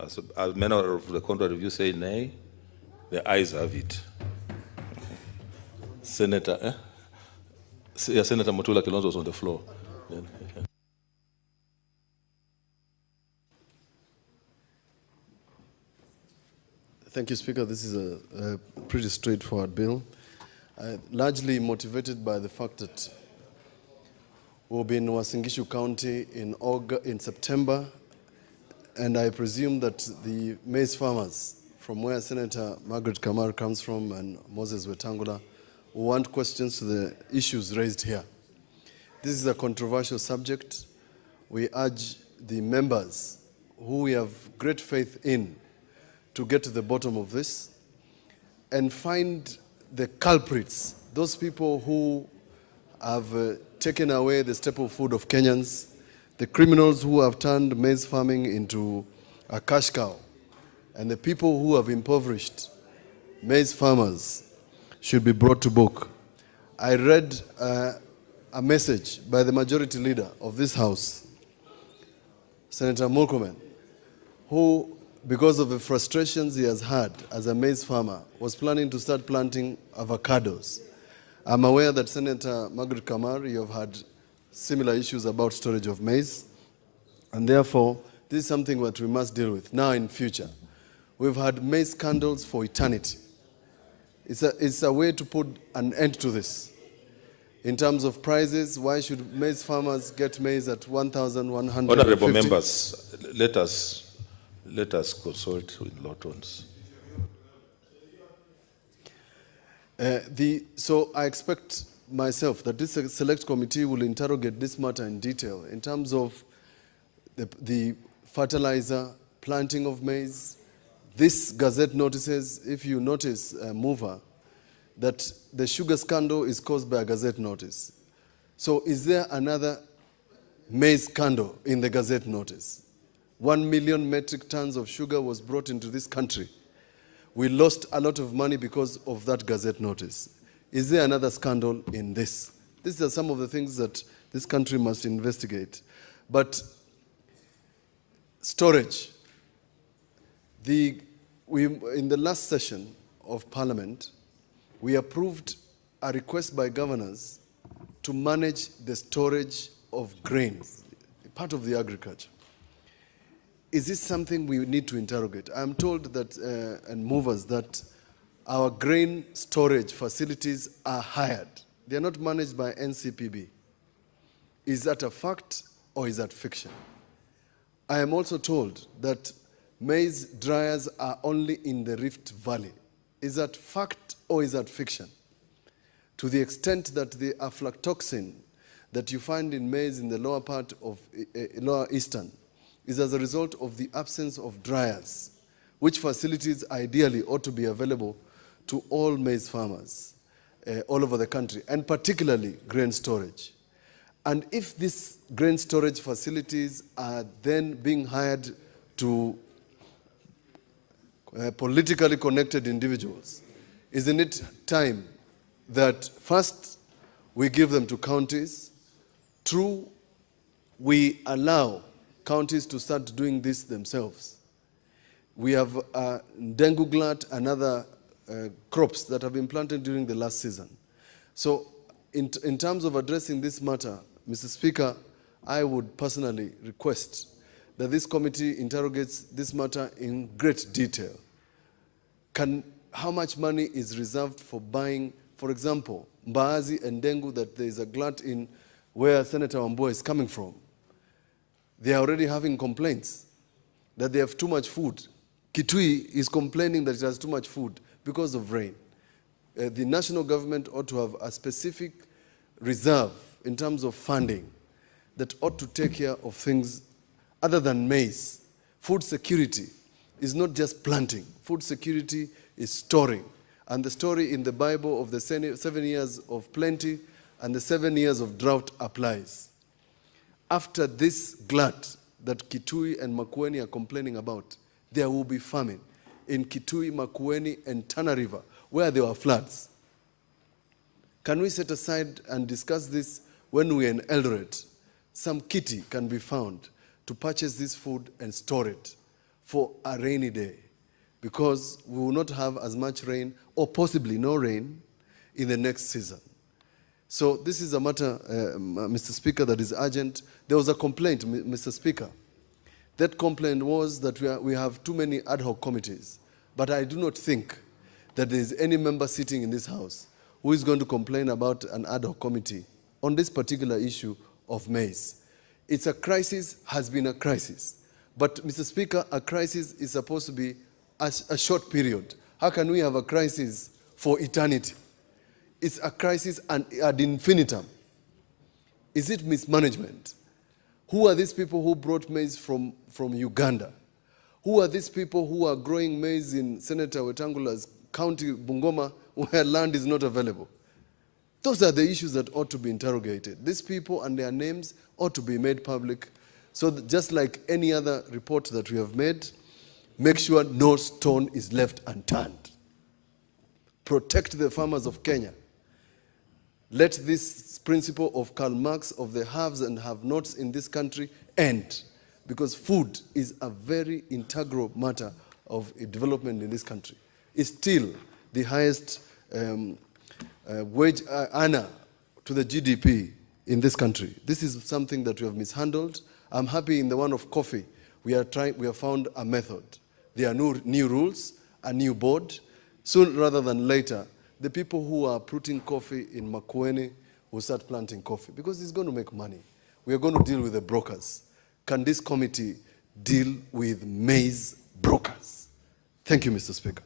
As many of the contrary view say nay, the ayes have it. Senator, Senator Mutula Kilonzo is on the floor. Thank you, Speaker. This is a pretty straightforward bill, largely motivated by the fact that we'll be in Wasingishu County in September, and I presume that the maize farmers, from where Senator Margaret Kamar comes from and Moses Wetangula, will want questions to the issues raised here. This is a controversial subject. We urge the members who we have great faith in to get to the bottom of this and find the culprits, those people who have taken away the staple food of Kenyans, the criminals who have turned maize farming into a cash cow, and the people who have impoverished maize farmers should be brought to book. I read a message by the majority leader of this House, Senator Murkomen, who, because of the frustrations he has had as a maize farmer, was planning to start planting avocados. I'm aware that Senator Margaret Kamar, you have had similar issues about storage of maize, and therefore, this is something that we must deal with now in future. We've had maize scandals for eternity. It's a way to put an end to this. In terms of prices, why should maize farmers get maize at 1,150? Honorable members, let us consult with Lawtons. So I expect myself that this select committee will interrogate this matter in detail in terms of the fertilizer, planting of maize. This Gazette notices, if you notice, Mover, that the sugar scandal is caused by a Gazette notice. So is there another maize scandal in the Gazette notice? 1 million metric tons of sugar was brought into this country. We lost a lot of money because of that Gazette notice. Is there another scandal in this? These are some of the things that this country must investigate. But storage. In the last session of Parliament, we approved a request by governors to manage the storage of grains, part of the agriculture. Is this something we need to interrogate? I'm told that, and movers, that our grain storage facilities are hired. They're not managed by NCPB. Is that a fact or is that fiction? I am also told that maize dryers are only in the Rift Valley. Is that fact or is that fiction? To the extent that the aflatoxin that you find in maize in the lower part of lower eastern is as a result of the absence of dryers, which facilities ideally ought to be available to all maize farmers all over the country, and particularly grain storage. And if these grain storage facilities are then being hired to politically connected individuals, isn't it time that first we give them to counties, two, we allow counties to start doing this themselves? We have dengue glut and other crops that have been planted during the last season. So in terms of addressing this matter, Mr. Speaker, I would personally request that this committee interrogates this matter in great detail. How much money is reserved for buying, for example, mbaazi and dengue, that there is a glut in where Senator Wambua is coming from? They are already having complaints that they have too much food. Kitui is complaining that it has too much food because of rain. The national government ought to have a specific reserve in terms of funding that ought to take care of things other than maize. Food security is not just planting. Food security is storing. And the story in the Bible of the 7 years of plenty and the 7 years of drought applies. After this glut that Kitui and Makueni are complaining about, there will be famine in Kitui, Makueni, and Tana River, where there were floods. Can we set aside and discuss this when we're in Eldoret? Some kitty can be found to purchase this food and store it for a rainy day, because we will not have as much rain, or possibly no rain, in the next season. So this is a matter, Mr. Speaker, that is urgent. There was a complaint, Mr. Speaker. That complaint was that we have too many ad hoc committees. But I do not think that there is any member sitting in this House who is going to complain about an ad hoc committee on this particular issue of maize. It's a crisis, has been a crisis. But, Mr. Speaker, a crisis is supposed to be a short period. How can we have a crisis for eternity? It's a crisis ad infinitum. Is it mismanagement? Who are these people who brought maize from Uganda? Who are these people who are growing maize in Senator Wetangula's county, Bungoma, where land is not available? Those are the issues that ought to be interrogated. These people and their names ought to be made public. So that just like any other report that we have made, make sure no stone is left unturned. Protect the farmers of Kenya. Let this principle of Karl Marx of the haves and have-nots in this country end, because food is a very integral matter of development in this country. It's still the highest wage earner to the GDP in this country. This is something that we have mishandled. I'm happy in the one of coffee. We have found a method. There are new rules, a new board. Soon rather than later, the people who are putting coffee in Makueni will start planting coffee, because it's going to make money. We are going to deal with the brokers. Can this committee deal with maize brokers? Thank you, Mr. Speaker.